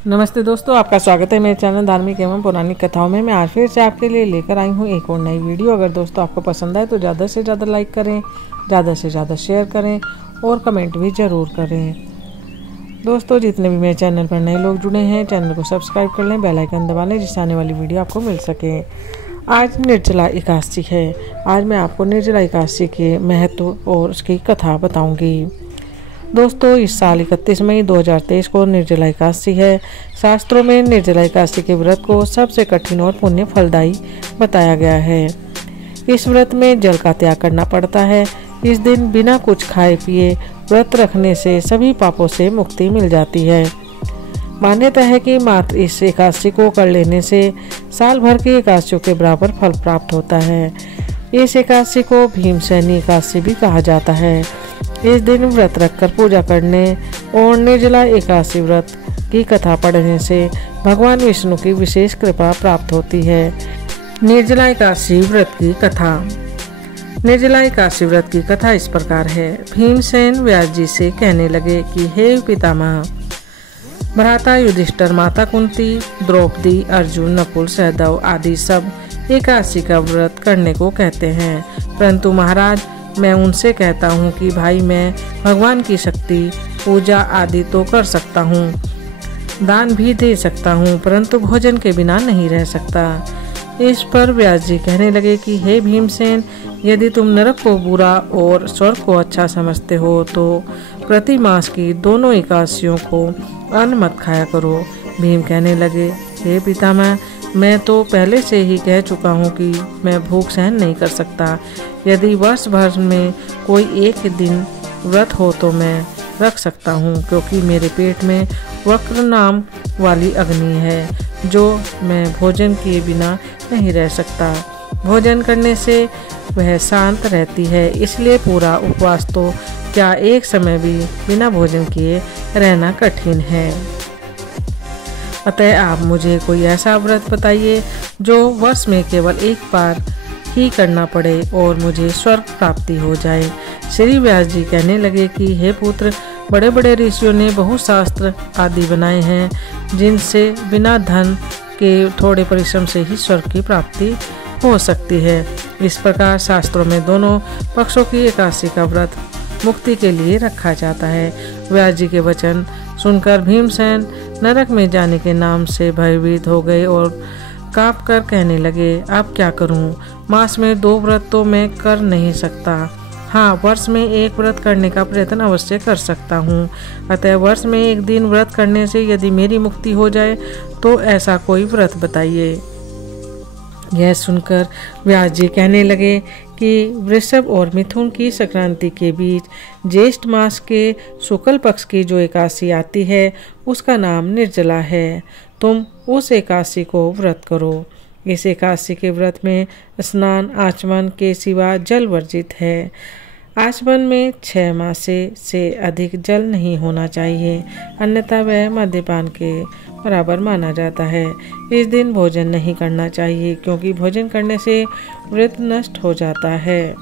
नमस्ते दोस्तों, आपका स्वागत है मेरे चैनल धार्मिक एवं पौराणिक कथाओं में। मैं आज फिर से आपके लिए लेकर आई हूँ एक और नई वीडियो। अगर दोस्तों आपको पसंद आए तो ज़्यादा से ज़्यादा लाइक करें, ज़्यादा से ज़्यादा शेयर करें और कमेंट भी ज़रूर करें। दोस्तों जितने भी मेरे चैनल पर नए लोग जुड़े हैं, चैनल को सब्सक्राइब कर लें, बेल आइकन दबा लें जिससे आने वाली वीडियो आपको मिल सके। आज निर्जला एकादशी है। आज मैं आपको निर्जला एकादशी के महत्व और उसकी कथा बताऊँगी। दोस्तों इस साल 31 मई 2023 को निर्जला एकादशी है। शास्त्रों में निर्जला एकादशी के व्रत को सबसे कठिन और पुण्य फलदायी बताया गया है। इस व्रत में जल का त्याग करना पड़ता है। इस दिन बिना कुछ खाए पिए व्रत रखने से सभी पापों से मुक्ति मिल जाती है। मान्यता है कि मात्र इस एकादशी को कर लेने से साल भर की एकादशियों के बराबर फल प्राप्त होता है। इस एकादशी को भीमसेनी एकादशी भी कहा जाता है। इस दिन व्रत रखकर पूजा करने और निर्जला एकादशी व्रत की कथा पढ़ने से भगवान विष्णु की विशेष कृपा प्राप्त होती है। निर्जला एकादशी व्रत की कथा। निर्जला एकादशी व्रत की कथा इस प्रकार है। भीमसेन व्यास जी से कहने लगे कि हे पितामह, भ्राता युधिष्ठिर, माता कुंती, द्रौपदी, अर्जुन, नकुल, सहदेव आदि सब एकादशी का व्रत करने को कहते हैं, परंतु महाराज मैं उनसे कहता हूँ कि भाई मैं भगवान की शक्ति पूजा आदि तो कर सकता हूँ, दान भी दे सकता हूँ, परंतु भोजन के बिना नहीं रह सकता। इस पर व्यास जी कहने लगे कि हे भीमसेन, यदि तुम नरक को बुरा और स्वर्ग को अच्छा समझते हो तो प्रति मास की दोनों एकादशियों को अन्न मत खाया करो। भीम कहने लगे, हे पितामह, मैं तो पहले से ही कह चुका हूँ कि मैं भूख सहन नहीं कर सकता। यदि वर्ष भर में कोई एक दिन व्रत हो तो मैं रख सकता हूँ, क्योंकि मेरे पेट में वक्र नाम वाली अग्नि है जो मैं भोजन किए बिना नहीं रह सकता। भोजन करने से वह शांत रहती है, इसलिए पूरा उपवास तो क्या एक समय भी बिना भोजन किए रहना कठिन है। अतः आप मुझे कोई ऐसा व्रत बताइए जो वर्ष में केवल एक बार ही करना पड़े और मुझे स्वर्ग प्राप्ति हो जाए। श्री व्यास जी कहने लगे कि हे पुत्र, बड़े बड़े ऋषियों ने बहुत शास्त्र आदि बनाए हैं जिनसे बिना धन के थोड़े परिश्रम से ही स्वर्ग की प्राप्ति हो सकती है। इस प्रकार शास्त्रों में दोनों पक्षों की एकादशी का व्रत मुक्ति के लिए रखा जाता है। व्यास जी के वचन सुनकर भीमसेन नरक में जाने के नाम से भयभीत हो गए और काँप कर कहने लगे, अब क्या करूं? मास में 2 व्रत तो मैं कर नहीं सकता। हाँ, वर्ष में एक व्रत करने का प्रयत्न अवश्य कर सकता हूँ। अतः वर्ष में एक दिन व्रत करने से यदि मेरी मुक्ति हो जाए तो ऐसा कोई व्रत बताइए। यह सुनकर व्यास जी कहने लगे कि वृषभ और मिथुन की संक्रांति के बीच ज्येष्ठ मास के शुक्ल पक्ष की जो एकादशी आती है उसका नाम निर्जला है। तुम उस एकादशी को व्रत करो। इस एकादशी के व्रत में स्नान आचमन के सिवा जल वर्जित है। आचमन में 6 मास से अधिक जल नहीं होना चाहिए, अन्यथा वह मद्यपान के बराबर माना जाता है। इस दिन भोजन नहीं करना चाहिए, क्योंकि भोजन करने से व्रत नष्ट हो जाता है।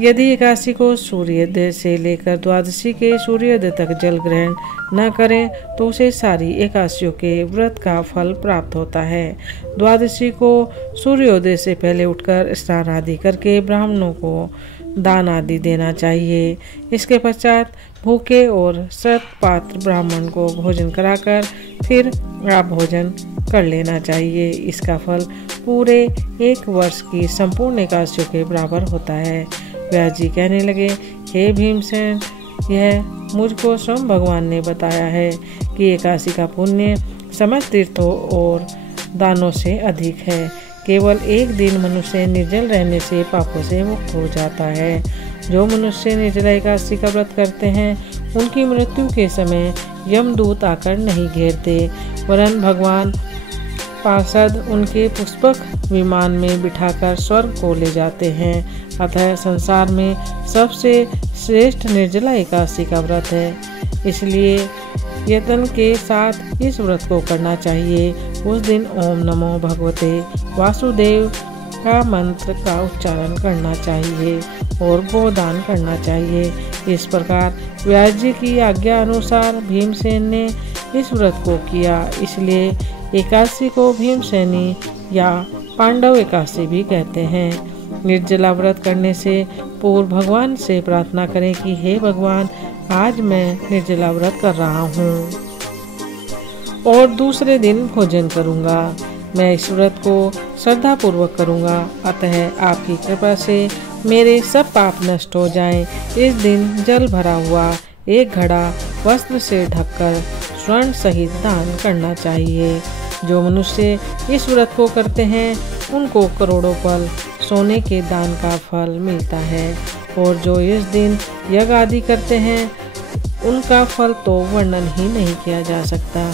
यदि एकादशी को सूर्योदय से लेकर द्वादशी के सूर्योदय तक जल ग्रहण न करें तो उसे सारी एकादशियों के व्रत का फल प्राप्त होता है। द्वादशी को सूर्योदय से पहले उठकर स्नान आदि करके ब्राह्मणों को दान आदि देना चाहिए। इसके पश्चात भूखे और शत पात्र ब्राह्मण को भोजन कराकर फिर आप भोजन कर लेना चाहिए। इसका फल पूरे 1 वर्ष की संपूर्ण एकादशियों के बराबर होता है। व्यास जी कहने लगे, हे भीमसेन, यह मुझको स्वयं भगवान ने बताया है कि एकादशी का पुण्य समस्त तीर्थों और दानों से अधिक है। केवल एक दिन मनुष्य निर्जल रहने से पापों से मुक्त हो जाता है। जो मनुष्य निर्जला एकादशी का व्रत करते हैं उनकी मृत्यु के समय यमदूत आकर नहीं घेरते, वरन भगवान पार्षद उनके पुष्पक विमान में बिठाकर स्वर्ग को ले जाते हैं। अतः संसार में सबसे श्रेष्ठ निर्जला एकादशी का व्रत है, इसलिए यत्न के साथ इस व्रत को करना चाहिए। उस दिन ओम नमो भगवते वासुदेव का मंत्र का उच्चारण करना चाहिए और गोदान करना चाहिए। इस प्रकार व्यास जी की आज्ञा अनुसार भीमसेन ने इस व्रत को किया, इसलिए एकादशी को भीमसेनी या पांडव एकादशी भी कहते हैं। निर्जला व्रत करने से पूर्व भगवान से प्रार्थना करें कि हे भगवान, आज मैं निर्जला व्रत कर रहा हूँ और दूसरे दिन भोजन करूँगा। मैं इस व्रत को श्रद्धा पूर्वक करूँगा, अतः आपकी कृपा से मेरे सब पाप नष्ट हो जाएं। इस दिन जल भरा हुआ एक घड़ा वस्त्र से ढककर स्वर्ण सहित दान करना चाहिए। जो मनुष्य इस व्रत को करते हैं उनको करोड़ों पल सोने के दान का फल मिलता है, और जो इस दिन यज्ञ आदि करते हैं उनका फल तो वर्णन ही नहीं किया जा सकता।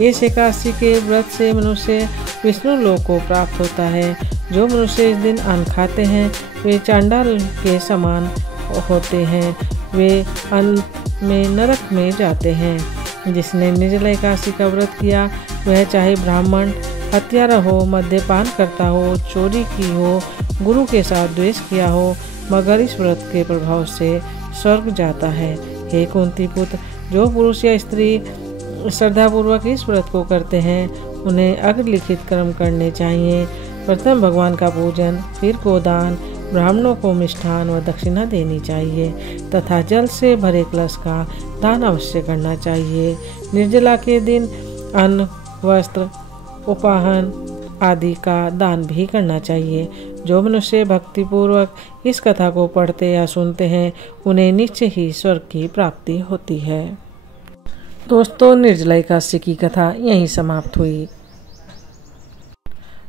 इस एकादशी के व्रत से मनुष्य विष्णु लोक को प्राप्त होता है। जो मनुष्य इस दिन अन्न खाते हैं वे चांडाल के समान होते हैं, वे अन्न में नरक में जाते हैं। जिसने निर्जला एकादशी का व्रत किया वह चाहे ब्राह्मण, हत्यारा हो, मद्यपान करता हो, चोरी की हो, गुरु के साथ द्वेष किया हो, मगर इस व्रत के प्रभाव से स्वर्ग जाता है। हे कुंती पुत्र, जो पुरुष या स्त्री श्रद्धापूर्वक इस व्रत को करते हैं उन्हें अग्रलिखित कर्म करने चाहिए। प्रथम भगवान का पूजन, फिर गोदान, ब्राह्मणों को मिष्ठान व दक्षिणा देनी चाहिए तथा जल से भरे कलश का दान अवश्य करना चाहिए। निर्जला के दिन अन्न, वस्त्र, उपाहन आदि का दान भी करना चाहिए। जो मनुष्य भक्तिपूर्वक इस कथा को पढ़ते या सुनते हैं उन्हें निश्चय ही स्वर्ग की प्राप्ति होती है। दोस्तों, निर्जला एकादशी की कथा यहीं समाप्त हुई।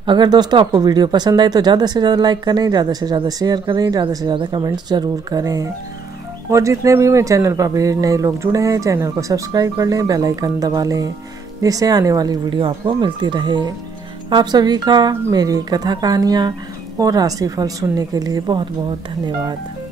अगर दोस्तों आपको वीडियो पसंद आए तो ज़्यादा से ज़्यादा लाइक करें, ज़्यादा से ज़्यादा शेयर करें, ज़्यादा से ज़्यादा कमेंट्स ज़रूर करें। और जितने भी मेरे चैनल पर अभी नए लोग जुड़े हैं चैनल को सब्सक्राइब कर लें, बेल आइकन दबा लें, जिससे आने वाली वीडियो आपको मिलती रहे। आप सभी का मेरी कथा कहानियाँ और राशिफल सुनने के लिए बहुत बहुत धन्यवाद।